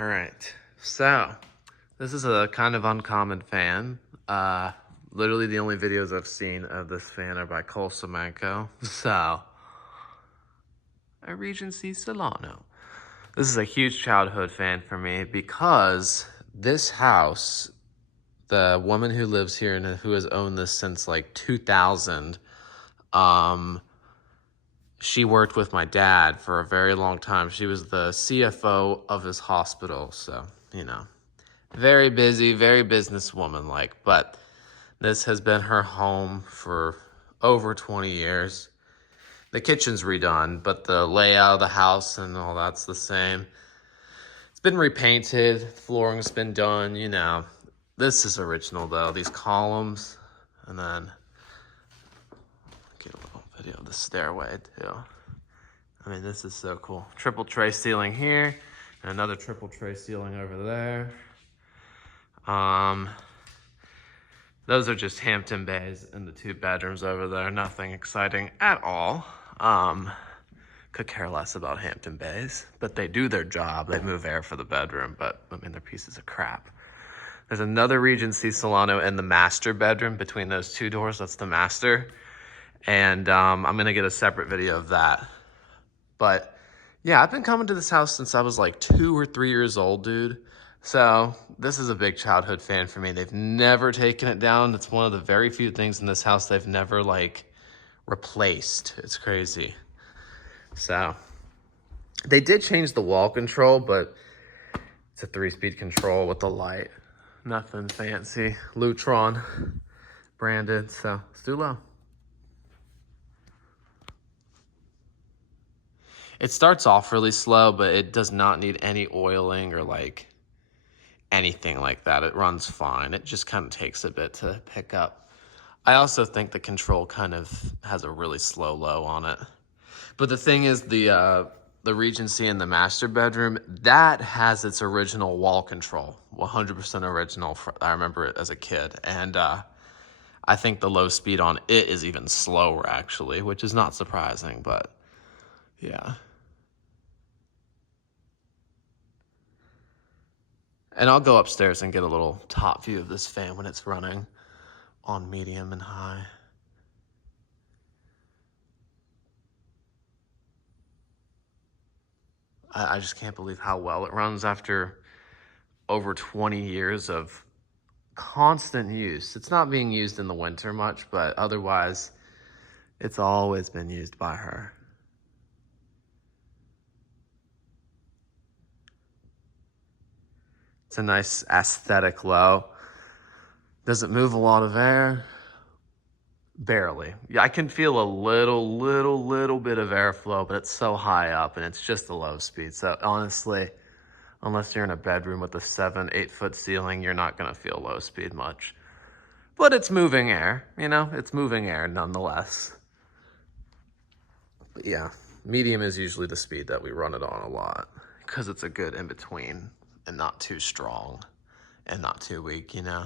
All right, so this is a kind of uncommon fan. Literally the only videos I've seen of this fan are by Cole Semenko. So, a Regency Solano. This is a huge childhood fan for me because this house, the woman who lives here and who has owned this since like 2000, she worked with my dad for a very long time. She was the CFO of his hospital, so, you know, very busy, very businesswoman-like, but this has been her home for over 20 years. The kitchen's redone, but the layout of the house and all that's the same. It's been repainted, flooring's been done, you know. This is original though, these columns, and then get a little video of the stairway too. I mean, this is so cool. Triple tray ceiling here, and another triple tray ceiling over there. Those are just Hampton bays in the 2 bedrooms over there. Nothing exciting at all. Could care less about Hampton bays, but they do their job. They move air for the bedroom, but I mean, they're pieces of crap. There's another Regency Solano in the master bedroom between those 2 doors. That's the master. And I'm gonna get a separate video of that. But yeah, I've been coming to this house since I was like 2 or 3 years old, dude. So this is a big childhood fan for me. They've never taken it down. It's one of the very few things in this house they've never like replaced. It's crazy. So they did change the wall control, but it's a 3-speed control with the light. Nothing fancy. Lutron branded, so it's too low. It starts off really slow, but it does not need any oiling or like anything like that. It runs fine. It just kind of takes a bit to pick up. I also think the control kind of has a really slow low on it. But the thing is, the Regency in the master bedroom, that has its original wall control, 100% original. I remember it as a kid, and I think the low speed on it is even slower actually, which is not surprising, but yeah. And I'll go upstairs and get a little top view of this fan when it's running on medium and high. I just can't believe how well it runs after over 20 years of constant use. It's not being used in the winter much, but otherwise it's always been used by her. It's a nice aesthetic low. Does it move a lot of air? Barely. Yeah, I can feel a little bit of airflow, but it's so high up and it's just a low speed. So honestly, unless you're in a bedroom with a 7-8 foot ceiling, you're not gonna feel low speed much. But it's moving air, you know, it's moving air nonetheless. But yeah, medium is usually the speed that we run it on a lot because it's a good in between and not too strong and not too weak, you know?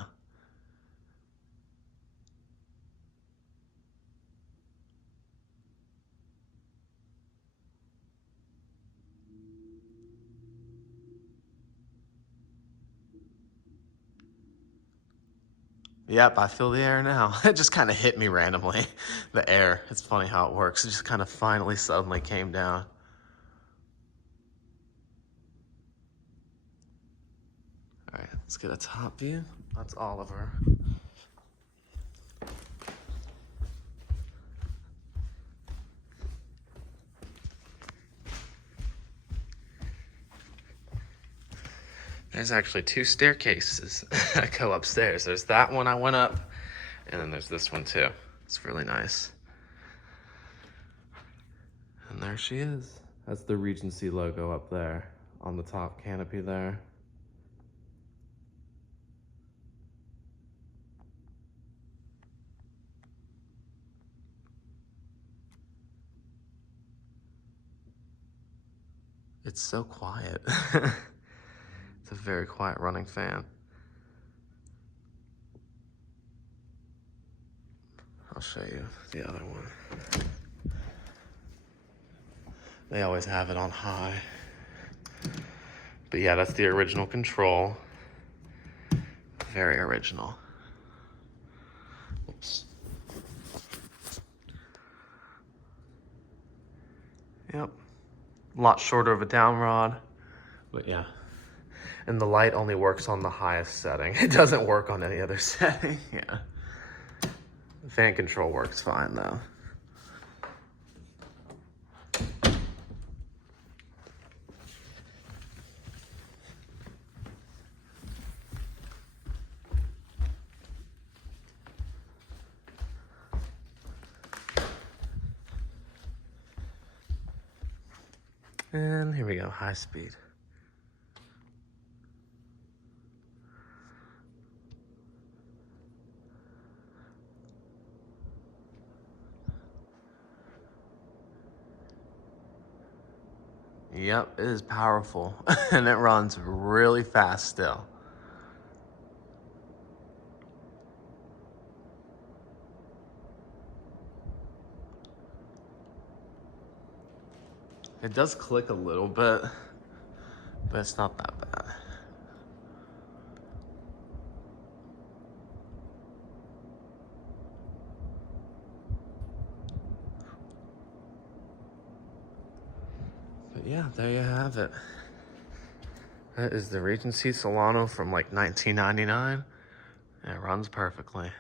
Yep, I feel the air now. It just kind of hit me randomly, the air. It's funny how it works. It just kind of finally suddenly came down. All right, let's get a top view. That's Oliver. There's actually 2 staircases that go upstairs. There's that one I went up, and then there's this one too. It's really nice. And there she is. That's the Regency logo up there on the top canopy there. It's so quiet. It's a very quiet running fan. I'll show you the other one. They always have it on high. But yeah, that's the original control. Very original. Oops. Yep. A lot shorter of a down rod, but yeah. And the light only works on the highest setting. It doesn't work on any other setting. Yeah. The fan control works fine though. And here we go, high speed. Yep, it is powerful and it runs really fast still. It does click a little bit, but it's not that bad. But yeah, there you have it. That is the Regency Solano from like 1999. It runs perfectly.